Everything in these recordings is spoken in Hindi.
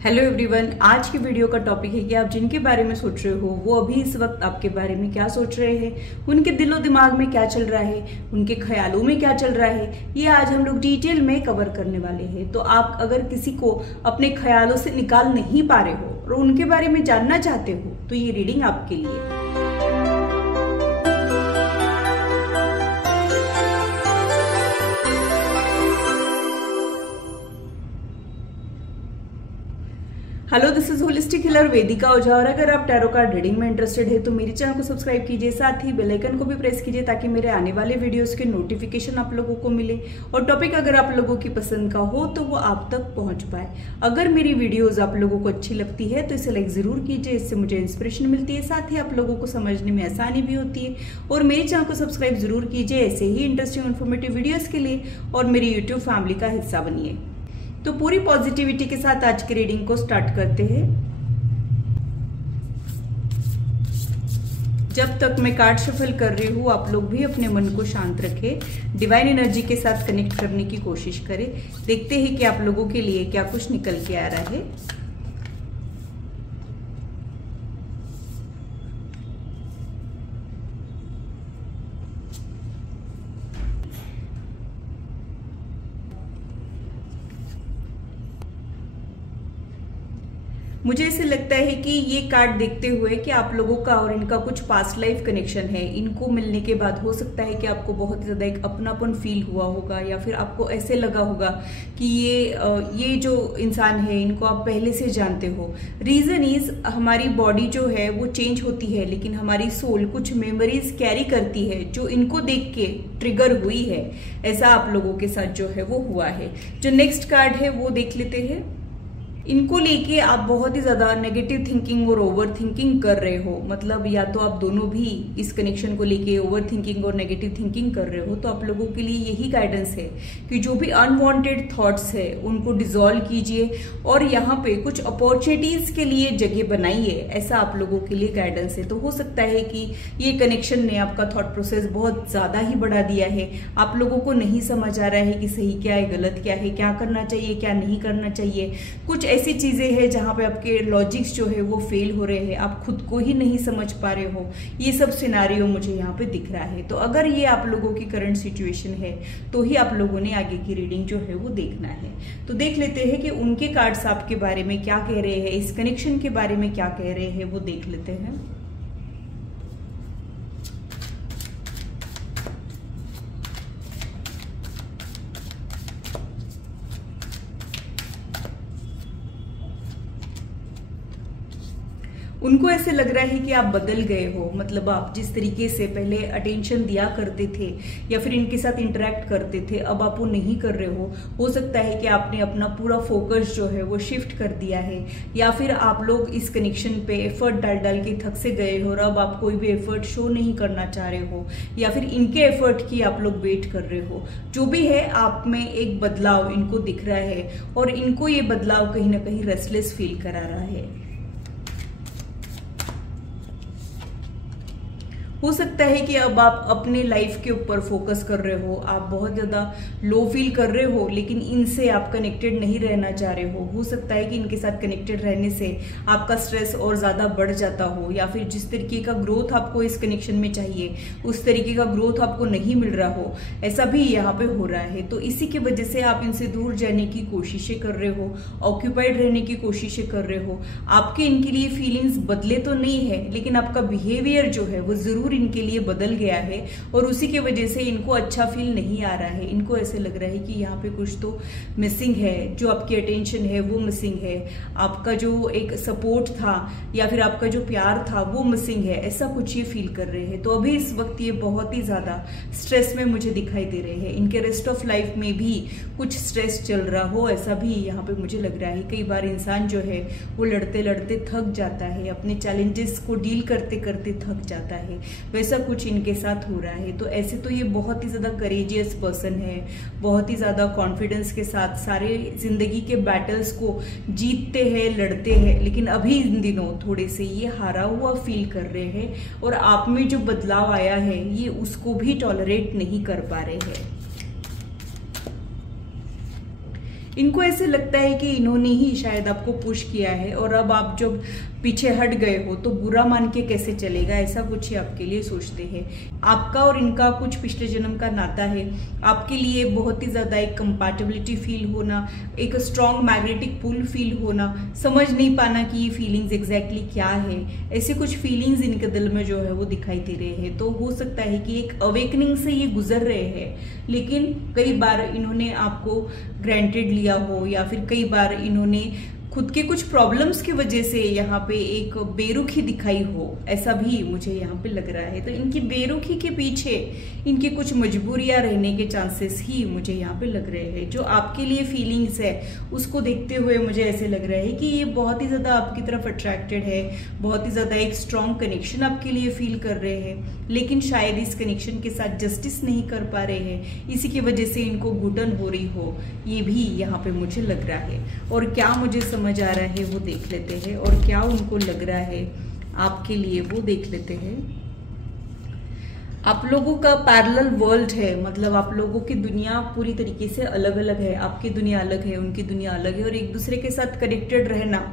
हेलो एवरीवन, आज की वीडियो का टॉपिक है कि आप जिनके बारे में सोच रहे हो वो अभी इस वक्त आपके बारे में क्या सोच रहे हैं, उनके दिलो दिमाग में क्या चल रहा है, उनके ख्यालों में क्या चल रहा है, ये आज हम लोग डिटेल में कवर करने वाले हैं। तो आप अगर किसी को अपने ख्यालों से निकाल नहीं पा रहे हो और उनके बारे में जानना चाहते हो तो ये रीडिंग आपके लिए। Hello, this is holistic healer Vedika Ojha. और अगर आप टैरो कार्ड रीडिंग में इंटरेस्टेड है तो मेरे चैनल को सब्सक्राइब कीजिए, साथ ही बेल आइकन को भी प्रेस कीजिए ताकि मेरे आने वाले वीडियोस के नोटिफिकेशन आप लोगों को मिले और टॉपिक अगर आप लोगों की पसंद का हो तो वो आप तक पहुंच पाए। अगर मेरी वीडियोज आप लोगों को अच्छी लगती है तो इसे लाइक जरूर कीजिए, इससे मुझे इंस्पिरेशन मिलती है, साथ ही आप लोगों को समझने में आसानी भी होती है। और मेरे चैनल को सब्सक्राइब जरूर कीजिए ऐसे ही इंटरेस्टिंग इन्फॉर्मेटिव वीडियोज के लिए और मेरी यूट्यूब फैमिली का हिस्सा बनिए। तो पूरी पॉजिटिविटी के साथ आज की रीडिंग को स्टार्ट करते हैं। जब तक मैं कार्ड शफल कर रही हूँ आप लोग भी अपने मन को शांत रखें, डिवाइन एनर्जी के साथ कनेक्ट करने की कोशिश करें। देखते हैं कि आप लोगों के लिए क्या कुछ निकल के आ रहा है। मुझे ऐसे लगता है कि ये कार्ड देखते हुए कि आप लोगों का और इनका कुछ पास्ट लाइफ कनेक्शन है। इनको मिलने के बाद हो सकता है कि आपको बहुत ज्यादा एक अपनापन फील हुआ होगा या फिर आपको ऐसे लगा होगा कि ये जो इंसान है इनको आप पहले से जानते हो। रीजन इज हमारी बॉडी जो है वो चेंज होती है लेकिन हमारी सोल कुछ मेमोरीज कैरी करती है जो इनको देख के ट्रिगर हुई है। ऐसा आप लोगों के साथ जो है वो हुआ है। जो नेक्स्ट कार्ड है वो देख लेते हैं। इनको लेके आप बहुत ही ज्यादा नेगेटिव थिंकिंग और ओवर थिंकिंग कर रहे हो, मतलब या तो आप दोनों भी इस कनेक्शन को लेके ओवर थिंकिंग और नेगेटिव थिंकिंग कर रहे हो। तो आप लोगों के लिए यही गाइडेंस है कि जो भी अनवांटेड थॉट्स है उनको डिसॉल्व कीजिए और यहाँ पे कुछ अपॉर्चुनिटीज के लिए जगह बनाइए। ऐसा आप लोगों के लिए गाइडेंस है। तो हो सकता है कि ये कनेक्शन ने आपका थॉट प्रोसेस बहुत ज्यादा ही बढ़ा दिया है। आप लोगों को नहीं समझ आ रहा है कि सही क्या है, गलत क्या है, क्या करना चाहिए, क्या नहीं करना चाहिए। कुछ ऐसी चीजें हैं जहां पे आपके लॉजिक्स जो है वो फेल हो रहे हैं, आप खुद को ही नहीं समझ पा रहे हो। ये सब सिनारियो मुझे यहाँ पे दिख रहा है। तो अगर ये आप लोगों की करंट सिचुएशन है तो ही आप लोगों ने आगे की रीडिंग जो है वो देखना है। तो देख लेते हैं कि उनके कार्ड्स आपके बारे में क्या कह रहे हैं, इस कनेक्शन के बारे में क्या कह रहे हैं, वो देख लेते हैं। उनको ऐसे लग रहा है कि आप बदल गए हो, मतलब आप जिस तरीके से पहले अटेंशन दिया करते थे या फिर इनके साथ इंटरेक्ट करते थे अब आप वो नहीं कर रहे हो। हो सकता है कि आपने अपना पूरा फोकस जो है वो शिफ्ट कर दिया है या फिर आप लोग इस कनेक्शन पे एफर्ट डाल डाल के थक से गए हो और अब आप कोई भी एफर्ट शो नहीं करना चाह रहे हो या फिर इनके एफर्ट की आप लोग वेट कर रहे हो। जो भी है आप में एक बदलाव इनको दिख रहा है और इनको ये बदलाव कहीं ना कहीं रेस्टलेस फील करा रहा है। हो सकता है कि अब आप अपने लाइफ के ऊपर फोकस कर रहे हो, आप बहुत ज्यादा लो फील कर रहे हो लेकिन इनसे आप कनेक्टेड नहीं रहना चाह रहे हो सकता है कि इनके साथ कनेक्टेड रहने से आपका स्ट्रेस और ज्यादा बढ़ जाता हो या फिर जिस तरीके का ग्रोथ आपको इस कनेक्शन में चाहिए उस तरीके का ग्रोथ आपको नहीं मिल रहा हो, ऐसा भी यहाँ पे हो रहा है। तो इसी की वजह से आप इनसे दूर जाने की कोशिशें कर रहे हो, ऑक्यूपाइड रहने की कोशिशें कर रहे हो। आपके इनके लिए फीलिंग्स बदले तो नहीं है लेकिन आपका बिहेवियर जो है वो जरूर इनके लिए बदल गया है और उसी की वजह से इनको अच्छा फील नहीं आ रहा है। इनको ऐसे लग रहा है कि यहाँ पे कुछ तो मिसिंग है, जो आपकी अटेंशन है वो मिसिंग है, आपका जो एक सपोर्ट था या फिर आपका जो प्यार था वो मिसिंग है, ऐसा कुछ ये फील कर रहे हैं। तो अभी इस वक्त ये बहुत ही ज्यादा स्ट्रेस में मुझे दिखाई दे रहे हैं। इनके रेस्ट ऑफ लाइफ में भी कुछ स्ट्रेस चल रहा हो ऐसा भी यहाँ पे मुझे लग रहा है। कई बार इंसान जो है वो लड़ते लड़ते थक जाता है, अपने चैलेंजेस को डील करते करते थक जाता है, वैसा कुछ इनके साथ हो रहा है। तो ऐसे तो ये बहुत ही ज्यादा करेजियस पर्सन है, बहुत ही ज्यादा कॉन्फिडेंस के साथ सारे जिंदगी के बैटल्स को जीतते हैं, लड़ते हैं, लेकिन अभी इन दिनों थोड़े से ये हारा हुआ फील कर रहे हैं और आप में जो बदलाव आया है ये उसको भी टॉलरेट नहीं कर पा रहे हैं। इनको ऐसे लगता है कि इन्होंने ही शायद आपको पुश किया है, और अब आप जब पीछे हट गए हो तो बुरा मान के कैसे चलेगा, ऐसा कुछ ही आपके लिए सोचते हैं। आपका और इनका कुछ पिछले जन्म का नाता है। आपके लिए बहुत ही ज्यादा एक कंपैटिबिलिटी फील होना, एक स्ट्रॉन्ग मैग्नेटिक पुल फील होना, समझ नहीं पाना कि ये फीलिंग्स एग्जैक्टली क्या है, ऐसे कुछ फीलिंग्स इनके दिल में जो है वो दिखाई दे रहे हैं। तो हो सकता है कि एक अवेकनिंग से ये गुजर रहे हैं, लेकिन कई बार इन्होंने आपको ग्रांटेड लिया हो, या फिर कई बार इन्होंने खुद के कुछ प्रॉब्लम्स की वजह से यहाँ पे एक बेरुखी दिखाई हो, ऐसा भी मुझे यहाँ पे लग रहा है। तो इनकी बेरुखी के पीछे इनकी कुछ मजबूरियां रहने के चांसेस ही मुझे यहाँ पे लग रहे हैं। जो आपके लिए फीलिंग्स है उसको देखते हुए मुझे ऐसे लग रहा है कि ये बहुत ही ज्यादा आपकी तरफ अट्रैक्टेड है, बहुत ही ज्यादा एक स्ट्रॉन्ग कनेक्शन आपके लिए फील कर रहे हैं, लेकिन शायद इस कनेक्शन के साथ जस्टिस नहीं कर पा रहे हैं, इसी की वजह से इनको घुटन हो रही हो, ये भी यहाँ पे मुझे लग रहा है। और क्या मुझे समझ आ रहा है वो देख लेते हैं, और क्या उनको लग रहा है आपके लिए वो देख लेते हैं। आप लोगों का पैरेलल वर्ल्ड है, मतलब आप लोगों की दुनिया पूरी तरीके से अलग अलग है। आपकी दुनिया अलग है, उनकी दुनिया अलग है, और एक दूसरे के साथ कनेक्टेड रहना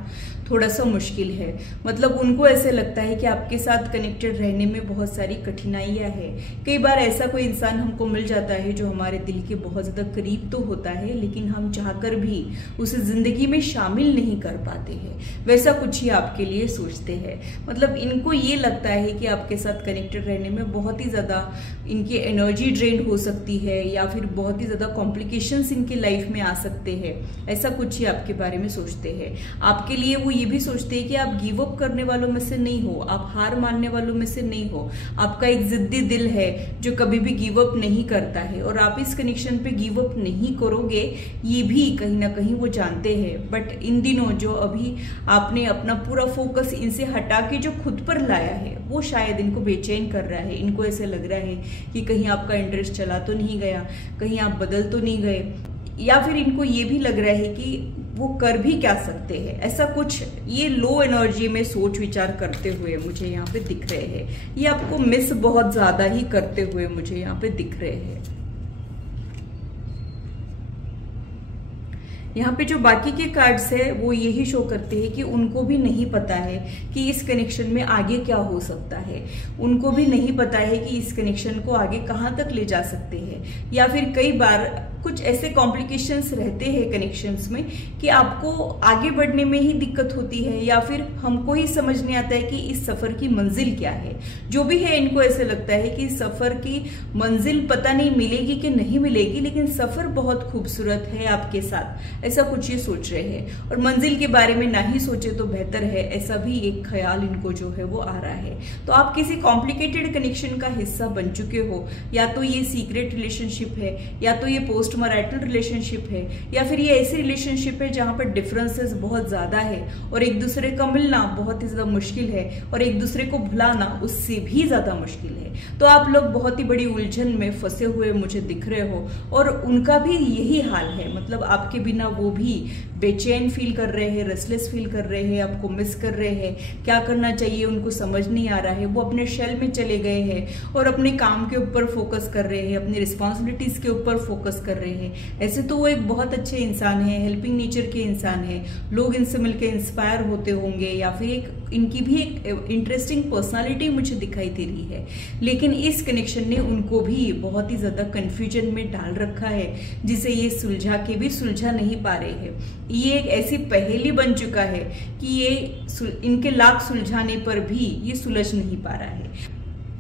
थोड़ा सा मुश्किल है। मतलब उनको ऐसे लगता है कि आपके साथ कनेक्टेड रहने में बहुत सारी कठिनाइयां हैं। कई बार ऐसा कोई इंसान हमको मिल जाता है जो हमारे दिल के बहुत ज्यादा करीब तो होता है, लेकिन हम चाहकर भी उसे जिंदगी में शामिल नहीं कर पाते हैं। वैसा कुछ ही आपके लिए सोचते हैं। मतलब इनको ये लगता है कि आपके साथ कनेक्टेड रहने में बहुत ही ज्यादा इनकी एनर्जी ड्रेन हो सकती है, या फिर बहुत ही ज्यादा कॉम्प्लिकेशंस इनकी लाइफ में आ सकते हैं। ऐसा कुछ ही आपके बारे में सोचते हैं। आपके लिए वो ये भी सोचते हैं कि आप गिव अप करने वालों में से नहीं हो, आप हार मानने वालों में से नहीं हो। आपका एक जिद्दी दिल है जो कभी भी गिव अप नहीं करता है, और आप इस कनेक्शन पे गिव अप नहीं करोगे ये भी कहीं ना कहीं वो जानते हैं। बट इन दिनों जो अभी आपने अपना पूरा फोकस इनसे हटा के जो खुद पर लाया है, वो शायद इनको बेचैन कर रहा है। इनको ऐसे लग रहा है कि कहीं आपका इंटरेस्ट चला तो नहीं गया, कहीं आप बदल तो नहीं गए, या फिर इनको ये भी लग रहा है कि वो कर भी क्या सकते हैं। ऐसा कुछ ये लो एनर्जी में सोच विचार करते हुए मुझे यहाँ पे दिख रहे हैं। ये आपको मिस बहुत ज्यादा ही करते हुए मुझे यहाँ पे दिख रहे हैं। यहाँ पे जो बाकी के कार्ड्स है वो यही शो करते हैं कि उनको भी नहीं पता है कि इस कनेक्शन में आगे क्या हो सकता है। उनको भी नहीं पता है कि इस कनेक्शन को आगे कहाँ तक ले जा सकते हैं, या फिर कई बार कुछ ऐसे कॉम्प्लिकेशंस रहते हैं कनेक्शंस में कि आपको आगे बढ़ने में ही दिक्कत होती है, या फिर हमको ही समझ नहीं आता है कि इस सफर की मंजिल क्या है। जो भी है इनको ऐसे लगता है कि सफर की मंजिल पता नहीं मिलेगी कि नहीं मिलेगी, लेकिन सफर बहुत खूबसूरत है आपके साथ, ऐसा कुछ ये सोच रहे हैं। और मंजिल के बारे में ना ही सोचे तो बेहतर है, ऐसा भी एक ख्याल इनको जो है वो आ रहा है। तो आप किसी कॉम्प्लिकेटेड कनेक्शन का हिस्सा बन चुके हो, या तो ये सीक्रेट रिलेशनशिप है, या तो ये पोस्ट मैरिटल रिलेशनशिप है, या फिर ये ऐसी रिलेशनशिप है जहां पर डिफरेंसेस बहुत ज्यादा है, और एक दूसरे का मिलना बहुत ही ज्यादा मुश्किल है, और एक दूसरे को भुलाना उससे भी ज्यादा मुश्किल है। तो आप लोग बहुत ही बड़ी उलझन में फंसे हुए मुझे दिख रहे हो, और उनका भी यही हाल है। मतलब आपके बिना वो भी बेचैन फील कर रहे हैं, रेस्टलेस फील कर रहे हैं, आपको मिस कर रहे हैं। क्या करना चाहिए उनको समझ नहीं आ रहा है। वो अपने शेल में चले गए हैं और अपने काम के ऊपर फोकस कर रहे हैं, अपनी रिस्पॉन्सिबिलिटीज के ऊपर फोकस कर रहे हैं। ऐसे तो वो एक बहुत अच्छे इंसान है, हेल्पिंग नेचर के इंसान है, लोग इनसे मिलकर इंस्पायर होते होंगे, या फिर एक इनकी भी एक इंटरेस्टिंग पर्सनालिटी मुझे दिखाई दे रही है। लेकिन इस कनेक्शन ने उनको भी बहुत ही ज्यादा कंफ्यूजन में डाल रखा है, जिसे ये सुलझा के भी सुलझा नहीं पा रहे हैं। ये एक ऐसी पहेली बन चुका है कि ये इनके लाख सुलझाने पर भी ये सुलझ नहीं पा रहा है।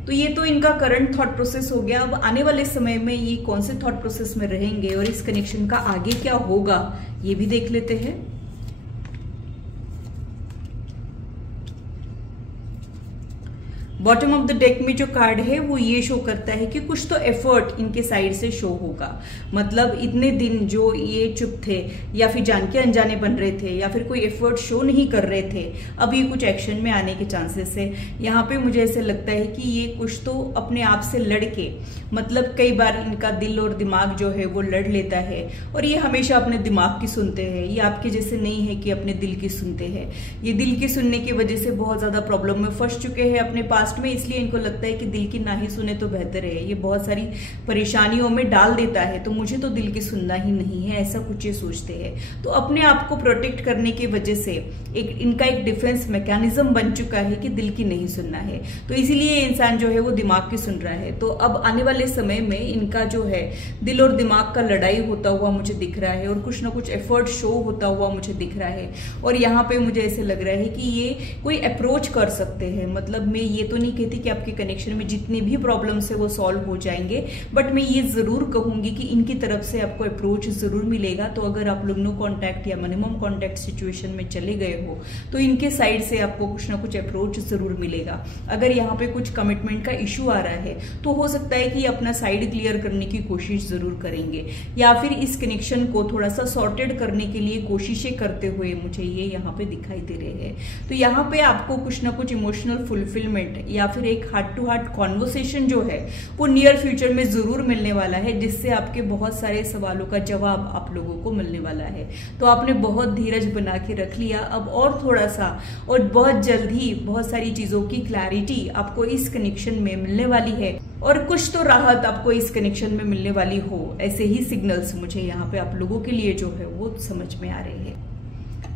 तो ये तो इनका करंट थॉट प्रोसेस हो गया। अब आने वाले समय में ये कौन से थॉट प्रोसेस में रहेंगे और इस कनेक्शन का आगे क्या होगा ये भी देख लेते हैं। बॉटम ऑफ द डेक में जो कार्ड है वो ये शो करता है कि कुछ तो एफर्ट इनके साइड से शो होगा। मतलब इतने दिन जो ये चुप थे, या फिर जान के अनजाने बन रहे थे, या फिर कोई एफर्ट शो नहीं कर रहे थे, अब ये कुछ एक्शन में आने के चांसेस है। यहाँ पे मुझे ऐसे लगता है कि ये कुछ तो अपने आप से लड़के, मतलब कई बार इनका दिल और दिमाग जो है वो लड़ लेता है, और ये हमेशा अपने दिमाग की सुनते हैं। ये आपके जैसे नहीं है कि अपने दिल की सुनते हैं। ये दिल की सुनने की वजह से बहुत ज्यादा प्रॉब्लम में फंस चुके हैं अपने पास्ट लास्ट में, इसलिए इनको लगता है कि दिल की ना ही सुने तो बेहतर है, ये बहुत सारी परेशानियों में डाल देता है, तो मुझे तो दिल की सुनना ही नहीं है, ऐसा कुछ ये सोचते हैं। तो अपने आप को प्रोटेक्ट करने की वजह से इनका एक डिफेंस मैकेनिज्म बन चुका है कि दिल की नहीं सुनना है, तो इसीलिए इंसान जो है वो दिमाग की सुन रहा है। तो अब आने वाले समय में इनका जो है दिल और दिमाग का लड़ाई होता हुआ मुझे दिख रहा है, और कुछ ना कुछ एफर्ट शो होता हुआ मुझे दिख रहा है। और यहाँ पे मुझे ऐसे लग रहा है कि ये कोई अप्रोच कर सकते हैं, मतलब मैं ये तो नहीं कहती कि आपके कनेक्शन में जितनी भी प्रॉब्लम्स है वो सॉल्व हो जाएंगे, बट मैं ये जरूर कहूंगी कि इनकी तरफ से आपको अप्रोच जरूर मिलेगा। तो अगर आप लोग नो कॉन्टैक्ट या मिनिमम कॉन्टैक्ट सिचुएशन में चले गए हो तो इनके साइड से आपको कुछ ना कुछ अप्रोच जरूर मिलेगा। अगर यहाँ पे कुछ कमिटमेंट का इशू आ रहा है तो हो सकता है कि अपना साइड क्लियर करने की कोशिश जरूर करेंगे, या फिर इस कनेक्शन को थोड़ा सा सॉर्टेड करने के लिए कोशिशें करते हुए मुझे ये यहाँ पे दिखाई दे रहे हैं। तो यहाँ पे आपको कुछ ना कुछ इमोशनल फुलफिलमेंट या फिर एक हार्ट टू हार्ट कॉन्वर्सेशन जो है वो नियर फ्यूचर में जरूर मिलने वाला है, जिससे आपके बहुत सारे सवालों का जवाब आप लोगों को मिलने वाला है। तो आपने बहुत धीरज बना के रख लिया, अब और थोड़ा सा और बहुत जल्द ही बहुत सारी चीजों की क्लैरिटी आपको इस कनेक्शन में मिलने वाली है, और कुछ तो राहत आपको इस कनेक्शन में मिलने वाली हो, ऐसे ही सिग्नल्स मुझे यहाँ पे आप लोगों के लिए जो है वो समझ में आ रहे हैं।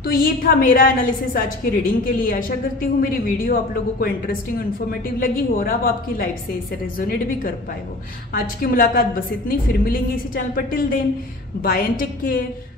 तो ये था मेरा एनालिसिस आज की रीडिंग के लिए। आशा करती हूँ मेरी वीडियो आप लोगों को इंटरेस्टिंग और इन्फॉर्मेटिव लगी हो और आप आपकी लाइफ से इसे रेजोनेट भी कर पाए हो। आज की मुलाकात बस इतनी, फिर मिलेंगे इसी चैनल पर। Till then bye and take care.